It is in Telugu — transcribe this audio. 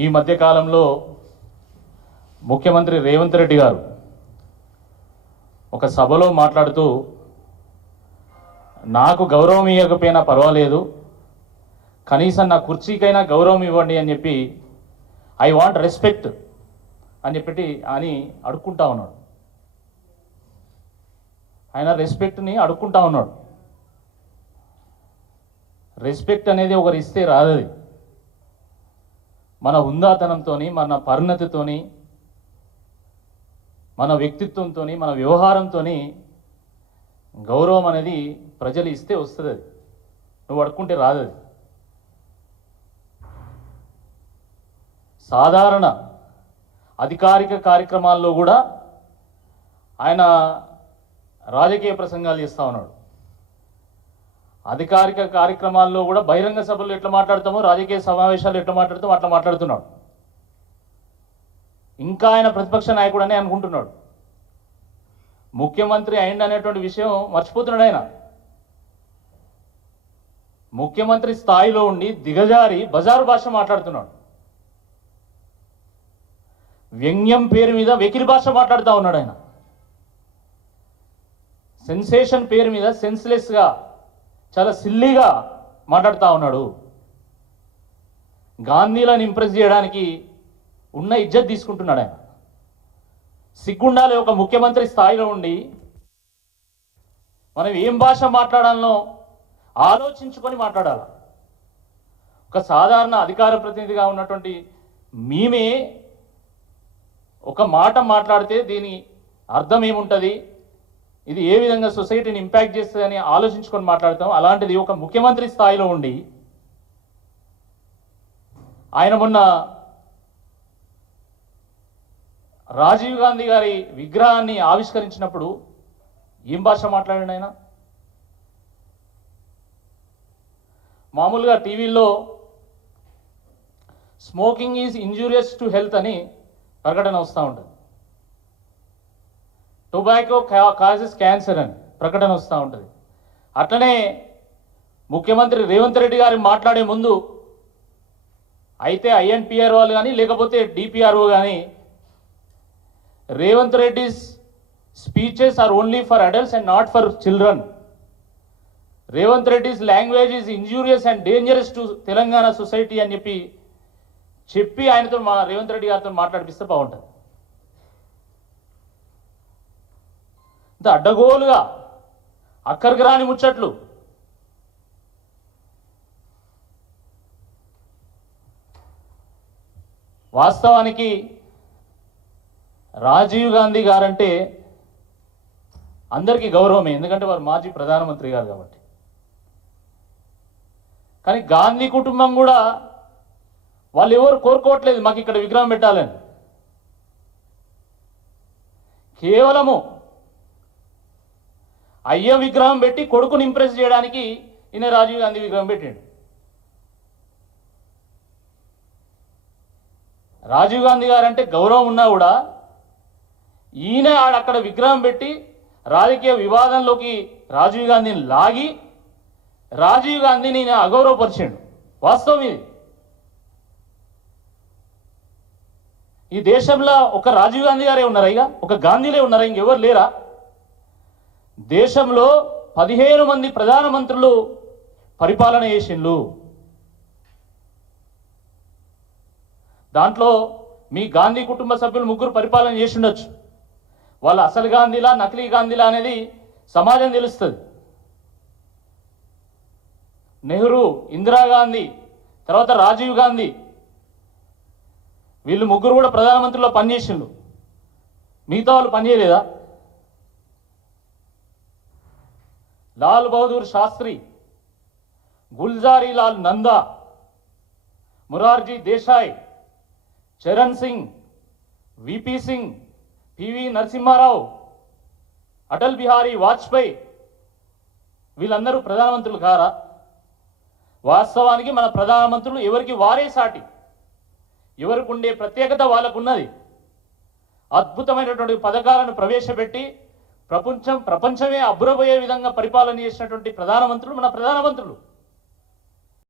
ఈ మధ్య కాలంలో ముఖ్యమంత్రి రేవంత్ రెడ్డి గారు ఒక సభలో మాట్లాడుతూ నాకు గౌరవం ఇవ్వకపోయినా పర్వాలేదు, కనీసం నా కుర్చీకైనా గౌరవం ఇవ్వండి అని చెప్పి ఐ వాంట్ రెస్పెక్ట్ అని అడుక్కుంటా ఉన్నాడు. ఆయన రెస్పెక్ట్ని అడుక్కుంటా ఉన్నాడు. రెస్పెక్ట్ అనేది ఒకరు ఇస్తే రాదది. మన హుందాతనంతో, మన పరిణతితో, మన వ్యక్తిత్వంతో, మన వ్యవహారంతో గౌరవం అనేది ప్రజలు ఇస్తే వస్తుంది. అది నువ్వు అడుక్కుంటే రాదది. సాధారణ అధికారిక కార్యక్రమాల్లో కూడా ఆయన రాజకీయ ప్రసంగాలు చేస్తూ ఉన్నాడు. అధికారిక కార్యక్రమాల్లో కూడా బహిరంగ సభలు ఎట్లా మాట్లాడతామో, రాజకీయ సమావేశాలు ఎట్లా మాట్లాడతామో అట్లా మాట్లాడుతున్నాడు. ఇంకా ఆయన ప్రతిపక్ష నాయకుడు అని అనుకుంటున్నాడు. ముఖ్యమంత్రి అయింది అనేటువంటి విషయం మర్చిపోతున్నాడు. ఆయన ముఖ్యమంత్రి స్థాయిలో ఉండి దిగజారి బజారు భాష మాట్లాడుతున్నాడు. వ్యంగ్యం పేరు మీద వెకిలి భాష మాట్లాడుతూ ఉన్నాడు. ఆయన సెన్సేషన్ పేరు మీద సెన్స్లెస్గా, చాలా సిల్లీగా మాట్లాడుతూ ఉన్నాడు. గాంధీలను ఇంప్రెస్ చేయడానికి ఉన్న ఇజ్జత్ తీసుకుంటున్నాడు ఆయన. సిగ్గుండాలి ఒక ముఖ్యమంత్రి స్థాయిలో ఉండి మనం ఏం భాష మాట్లాడాలనో ఆలోచించుకొని మాట్లాడాలి. ఒక సాధారణ అధికార ప్రతినిధిగా ఉన్నటువంటి మేమే ఒక మాట మాట్లాడితే దీని అర్థం ఏముంటుంది, ఇది ఏ విధంగా సొసైటీని ఇంపాక్ట్ చేస్తుందని ఆలోచించుకొని మాట్లాడతాం. అలాంటిది ఒక ముఖ్యమంత్రి స్థాయిలో ఉండి ఆయన మొన్న రాజీవ్ గాంధీ గారి విగ్రహాన్ని ఆవిష్కరించినప్పుడు ఏం భాష మాట్లాడాడు ఆయన? మామూలుగా టీవీల్లో smoking is injurious to health అని ప్రకటన వస్తూ ఉంటుంది. టొబాకో కాజెస్ క్యాన్సర్ అని ప్రకటన వస్తూ ఉంటుంది. అట్లనే ముఖ్యమంత్రి రేవంత్ రెడ్డి గారు మాట్లాడే ముందు అయితే ఐఎన్పిఆర్ వాళ్ళు కానీ లేకపోతే డిపిఆర్ఓ కానీ Revanth Reddy's speeches are only for adults and not for children. Revanth Reddy's language is injurious and dangerous to Telangana society అని చెప్పి ఆయనతో రేవంత్ రెడ్డి గారితో మాట్లాడిపిస్తే బాగుంటుంది. ఇంత అడ్డగోలుగా అక్కడికి రాని ముచ్చట్లు. వాస్తవానికి రాజీవ్ గాంధీ గారంటే అందరికీ గౌరవమే, ఎందుకంటే వారు మాజీ ప్రధానమంత్రి గారు కాబట్టి. కానీ గాంధీ కుటుంబం కూడా వాళ్ళు ఎవరు కోరుకోవట్లేదు మాకు ఇక్కడ విగ్రహం పెట్టాలని. కేవలము అయ్య విగ్రహం పెట్టి కొడుకుని ఇంప్రెస్ చేయడానికి ఈయన రాజీవ్ గాంధీ విగ్రహం పెట్టాడు. రాజీవ్ గాంధీ గారు అంటే గౌరవం ఉన్నా కూడా ఈయన అక్కడ విగ్రహం పెట్టి రాజకీయ వివాదంలోకి రాజీవ్ గాంధీని లాగి రాజీవ్ గాంధీని ఈయన అగౌరవపరిచాడు. వాస్తవం ఇది. ఈ దేశంలో ఒక రాజీవ్ గాంధీ గారే ఉన్నారా, ఇక ఒక గాంధీలే ఉన్నారా, ఇంకెవరు లేరా? దేశంలో 15 మంది ప్రధానమంత్రులు పరిపాలన చేసిండ్రు. దాంట్లో మీ గాంధీ కుటుంబ సభ్యులు 3 పరిపాలన చేసి ఉండొచ్చు. వాళ్ళు అసలు గాంధీలా నకిలీ గాంధీలా అనేది సమాజం తెలుస్తుంది. నెహ్రూ, ఇందిరాగాంధీ, తర్వాత రాజీవ్ గాంధీ, వీళ్ళు 3 కూడా ప్రధానమంత్రిలో పనిచేసిండ్రు. మిగతా వాళ్ళు పనిచేయలేదా? లాల్ బహదూర్ శాస్త్రి, గుల్జారీ లాల్ నందా, మురార్జీ దేశాయ్, చరణ్ సింగ్, విపి సింగ్, పివి నరసింహారావు, అటల్ బిహారీ వాజ్పేయి, వీళ్ళందరూ ప్రధానమంత్రులు కారా? వాస్తవానికి మన ప్రధానమంత్రులు ఎవరికి వారే సాటి. ఎవరికి ఉండే ప్రత్యేకత వాళ్ళకున్నది. అద్భుతమైనటువంటి పథకాలను ప్రవేశపెట్టి ప్రపంచమే అబ్బురపోయే విధంగా పరిపాలన చేసినటువంటి ప్రధానమంత్రులు మన ప్రధానమంత్రులు.